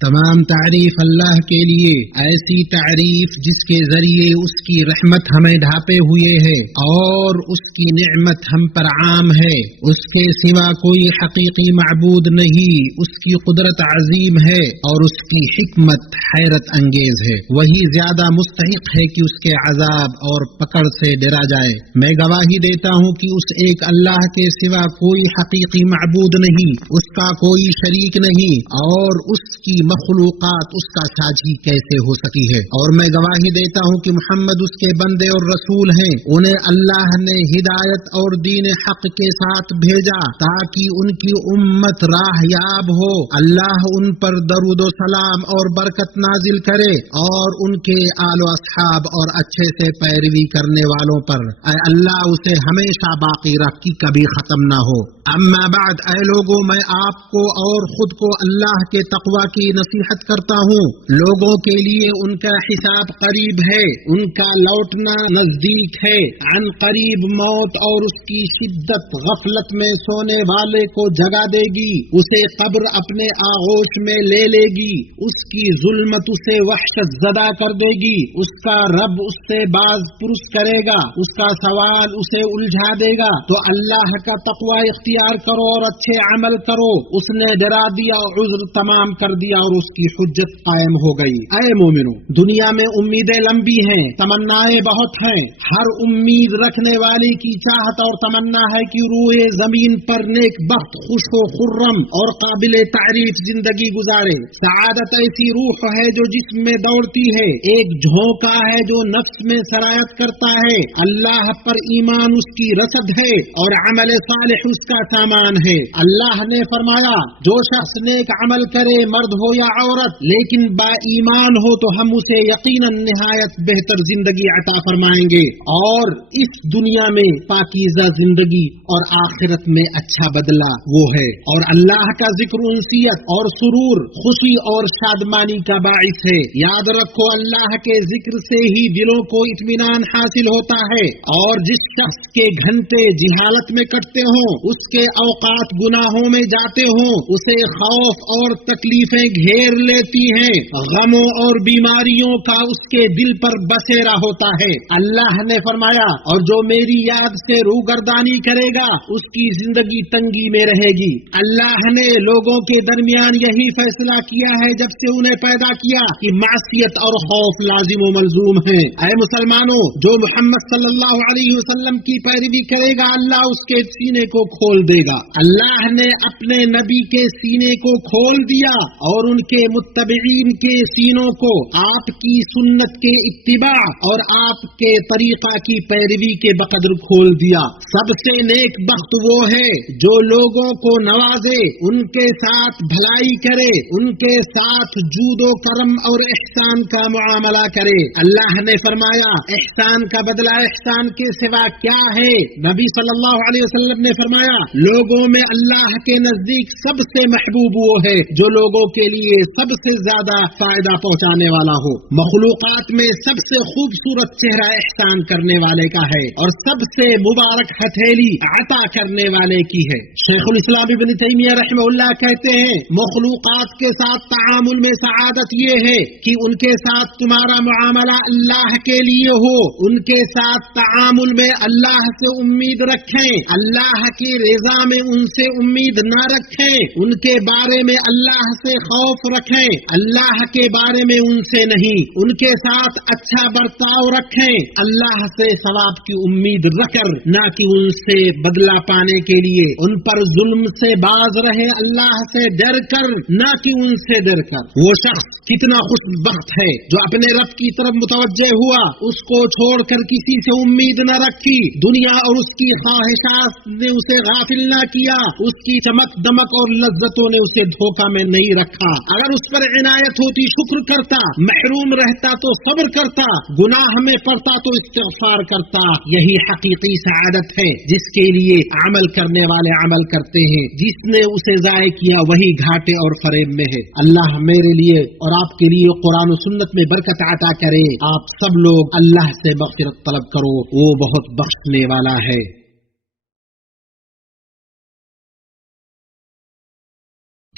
تمام تعریف اللہ کے لیے، ایسی تعریف جس کے ذریعے اس کی رحمت ہمیں ڈھانپے ہوئے ہے اور اس کی نعمت ہم پر عام ہے۔ اس کے سوا کوئی حقیقی معبود نہیں، اس کی قدرت عظیم ہے اور اس کی حکمت حیرت انگیز ہے۔ وہی زیادہ مستحق ہے کہ اس کے عذاب اور پکڑ سے ڈرا جائے۔ میں گواہی دیتا ہوں کہ اس ایک اللہ کے سوا کوئی حقیقی معبود نہیں، اس کا کوئی شریک نہیں، اور اس کی مخلوقات اس کا ساجی کیسے ہو سکی ہے۔ اور میں گواہی دیتا ہوں کہ محمد اس کے بندے اور رسول ہیں۔ انہیں اللہ نے ہدایت اور دین حق کے ساتھ بھیجا تاکہ ان کی امت راہ یاب ہو۔ اللہ ان پر درود و سلام اور برکت نازل کرے اور ان کے آل و اصحاب اور اچھے سے پیروی کرنے والوں پر، اے اللہ اسے ہمیشہ باقی رکھ کہ کبھی ختم نہ ہو۔ اما بعد، اے لوگوں، میں آپ کو اور خود کو اللہ کے تقوی کی نصیحت کرتا ہوں۔ لوگوں کے لیے ان کا حساب قریب ہے، ان کا لوٹنا نزدیک ہے۔ عن قریب موت اور اس کی شدت غفلت میں سونے والے کو جگا دے گی، اسے قبر اپنے آغوش میں لے لے گی، اس کی ظلمت اسے وحشت زدہ کر دے گی، اس کا رب اس سے باز پرس کرے گا، اس کا سوال اسے الجھا دے گا۔ تو اللہ کا تقوی اختیار کرو اور اچھے عمل کرو۔ اس نے ڈرا دیا، عذر تمام کر دیا اور اس کی حجت قائم ہو گئی۔ اے مومنو، دنیا میں امیدیں لمبی ہیں، تمنائیں بہت ہیں۔ ہر امید رکھنے والے کی چاہت اور تمنا ہے کہ روئے زمین پر نیک بخت، خوش و خرم اور قابل تعریف زندگی گزارے۔ سعادت ایسی روح ہے جو جسم میں دوڑتی ہے، ایک جھونکا ہے جو نفس میں سرایت کرتا ہے۔ اللہ پر ایمان اس کی رسد ہے اور عمل صالح اس کا سامان ہے۔ اللہ نے فرمایا، جو شخص نیک عمل کرے، مرد ہو یا عورت، لیکن با ایمان ہو تو ہم اسے یقیناً نہایت بہتر زندگی عطا فرمائیں گے، اور اس دنیا میں پاکیزہ زندگی اور آخرت میں اچھا بدلہ وہ ہے۔ اور اللہ کا ذکر انسیت اور سرور، خوشی اور شادمانی کا باعث ہے۔ یاد رکھو، اللہ کے ذکر سے ہی دلوں کو اطمینان حاصل ہوتا ہے، اور جس شخص کے گھنٹے جہالت میں کٹتے ہوں، اس کے اوقات گناہوں میں جاتے ہوں، اسے خوف اور تکلیفیں گھیر لیتی ہیں، غموں اور بیماریوں کا اس کے دل پر بسیرا ہوتا ہے۔ اللہ نے فرمایا، اور جو میری یاد سے روگردانی کرے گا اس کی زندگی تنگی میں رہے گی۔ اللہ نے لوگوں کے درمیان یہی فیصلہ کیا ہے جب سے انہیں پیدا کیا کہ معصیت اور خوف لازم و ملزوم ہیں۔ اے مسلمانوں، جو محمد صلی اللہ علیہ وسلم کی پیروی کرے گا اللہ اس کے سینے کو کھول دے گا۔ اللہ نے اپنے نبی کے سینے کو کھول دیا اور ان کے متبعین کے سینوں کو آپ کی سنت کے اتباع اور آپ کے طریقہ کی پیروی کے بقدر کھول دیا۔ سب سے نیک بخت وہ ہے جو لوگوں کو نوازے، ان کے ساتھ بھلائی کرے، ان کے ساتھ جود و کرم اور احسان کا معاملہ کرے۔ اللہ نے فرمایا، احسان کا بدلہ احسان کے سوا کیا ہے؟ نبی صلی اللہ علیہ وسلم نے فرمایا، لوگوں میں اللہ کے نزدیک سب سے محبوب وہ ہے جو لوگوں کے لیے سب سے زیادہ فائدہ پہنچانے والا ہو۔ مخلوقات میں سب سے خوبصورت چہرہ احسان کرنے والے کا ہے اور سب سے مبارک ہتھیلی عطا کرنے والے کی ہے۔ شیخ الاسلام ابن تیمیہ رحمہ اللہ کہتے ہیں، مخلوقات کے ساتھ تعامل میں سعادت یہ ہے کہ ان کے ساتھ تمہارا معاملہ اللہ کے لیے ہو، ان کے ساتھ تعامل میں اللہ سے امید رکھیں، اللہ کی رضا میں ان سے امید نہ رکھیں، ان کے بارے میں اللہ سے خوف رکھیں، اللہ کے بارے میں ان سے نہیں، ان کے ساتھ اچھا برتاؤ رکھیں، اللہ سے ثواب کی امید رکھ کر، نہ کہ ان سے بدلہ پانے کے لیے، ان پر ظلم سے باز رہے اللہ سے ڈر کر، نہ کہ ان سے ڈر کر۔ وہ شخص کتنا خوش بخت ہے جو اپنے رب کی طرف متوجہ ہوا، اس کو چھوڑ کر کسی سے امید نہ رکھی، دنیا اور اس کی خواہشات نے اسے غافل نہ کیا، اس کی چمک دمک اور لذتوں نے اسے دھوکہ میں نہیں رکھا۔ اگر اس پر عنایت ہوتی شکر کرتا، محروم رہتا تو صبر کرتا، گناہ میں پڑتا تو استغفار کرتا۔ یہی حقیقی سعادت ہے جس کے لیے عمل کرنے والے عمل کرتے ہیں، جس نے اسے ضائع کیا وہی گھاٹے اور فریب میں ہے۔ اللہ میرے لیے اور آپ کے لیے قرآن و سنت میں برکت عطا کرے۔ آپ سب لوگ اللہ سے مغفرت طلب کرو، وہ بہت بخشنے والا ہے۔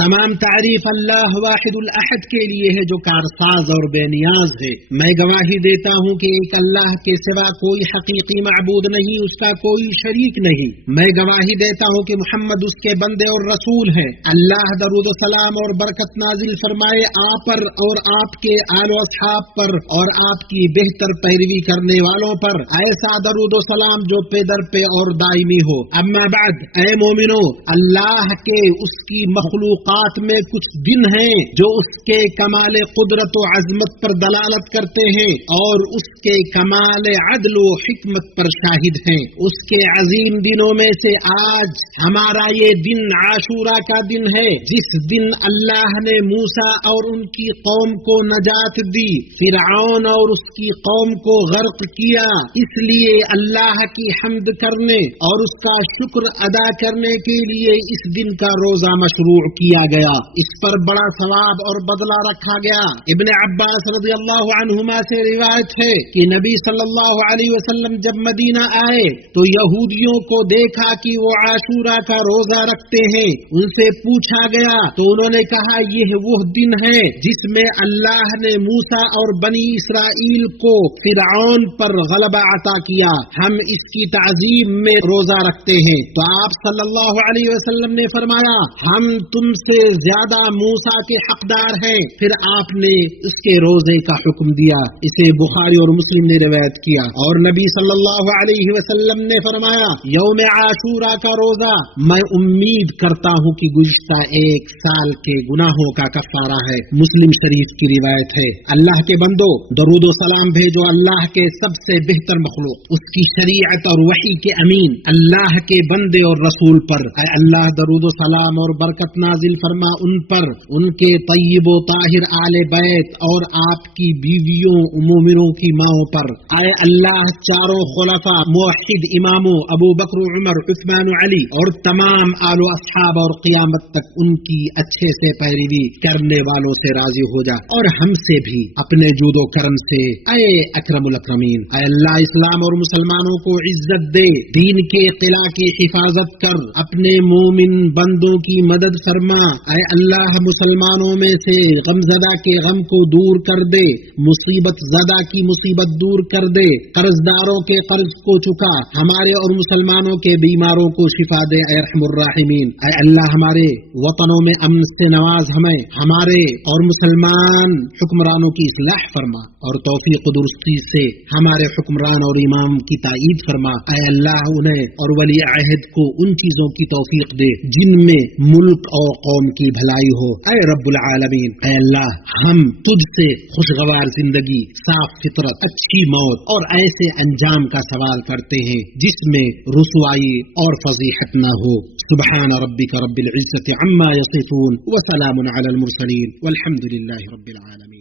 تمام تعریف اللہ واحد الاحد کے لیے ہے جو کارساز اور بے نیاز ہے۔ میں گواہی دیتا ہوں کہ ایک اللہ کے سوا کوئی حقیقی معبود نہیں، اس کا کوئی شریک نہیں۔ میں گواہی دیتا ہوں کہ محمد اس کے بندے اور رسول ہیں۔ اللہ درود و سلام اور برکت نازل فرمائے آپ پر اور آپ کے آل و اصحاب پر اور آپ کی بہتر پیروی کرنے والوں پر، ایسا درود و سلام جو پے در پہ اور دائمی ہو۔ اما بعد، اے مومنو، اللہ کے اس کی مخلوقات میں کچھ دن ہیں جو اس کے کمال قدرت و عظمت پر دلالت کرتے ہیں اور اس کے کمال عدل و حکمت پر شاہد ہیں۔ اس کے عظیم دنوں میں سے آج ہمارا یہ دن عاشورہ کا دن ہے، جس دن اللہ نے موسیٰ اور ان کی قوم کو نجات دی، فرعون اور اس کی قوم کو غرق کیا۔ اس لیے اللہ کی حمد کرنے اور اس کا شکر ادا کرنے کے لیے اس دن کا روزہ مشروع کیا گیا۔ اس پر بڑا ثواب اور بدلہ رکھا گیا۔ ابن عباس رضی اللہ عنہما سے روایت ہے کہ نبی صلی اللہ علیہ وسلم جب مدینہ آئے تو یہودیوں کو دیکھا کہ وہ عاشورہ کا روزہ رکھتے ہیں۔ ان سے پوچھا گیا تو انہوں نے کہا یہ وہ دن ہے جس میں اللہ نے موسیٰ اور بنی اسرائیل کو فرعون پر غلبہ عطا کیا، ہم اس کی تعظیم میں روزہ رکھتے ہیں۔ تو آپ صلی اللہ علیہ وسلم نے فرمایا ہم تم سے زیادہ موسیٰ کے حقدار ہیں۔ پھر آپ نے اس کے روزے کا حکم دیا۔ اسے بخاری اور مسلم نے روایت کیا۔ اور نبی صلی اللہ علیہ وسلم نے فرمایا یوم عاشورہ کا روزہ میں امید کرتا ہوں کہ گزشتہ ایک سال کے گناہوں کا کفارہ ہے۔ مسلم شریف کی روایت ہے۔ اللہ کے بندو، درود و سلام بھیجو اللہ کے سب سے بہتر مخلوق، اس کی شریعت اور وحی کے امین، اللہ کے بندے اور رسول پر۔ اے اللہ درود و سلام اور برکت نازل فرما ان پر، ان کے طیب و طاہر آل بیت اور آپ کی بیویوں مومنوں کی ماؤں پر۔ اے اللہ چاروں خلفاء موحد اماموں ابو بکر عمر عثمان علی اور تمام آل و اصحاب اور قیامت تک ان کی اچھے سے پیروی کرنے والوں سے راضی ہو جا، اور ہم سے بھی اپنے جود و کرم سے۔ اے اکرم الاکرمین، اے اللہ اسلام اور مسلمانوں کو عزت دے، دین کے قلعہ کی حفاظت کر، اپنے مومن بندوں کی مدد فرما۔ اے اللہ مسلمانوں میں سے غم زدہ کے غم کو دور کر دے، مصیبت زدہ کی مصیبت دور کر دے، قرض داروں کے قرض کو چکا، ہمارے اور مسلمانوں کے بیماروں کو شفا دے اے ارحم الراحمین۔ اے اللہ ہمارے وطنوں میں امن سے نواز، ہمارے اور مسلمان حکمرانوں کی اصلاح فرما اور توفیق و درستی سے ہمارے حکمران اور امام کی تائید فرما۔ اے اللہ انہیں اور ولی عہد کو ان چیزوں کی توفیق دے جن میں ملک اور قوم کی بھلائی ہو۔ اے رب العالمین، اے اللہ ہم تجھ سے خوشگوار زندگی، صاف فطرت، اچھی موت اور ایسے انجام کا سوال کرتے ہیں جس میں رسوائی اور فضیحت نہ ہو۔ سبحان ربک رب العزت عما یصفون وسلام علی المرسلین والحمد للہ رب العالمین۔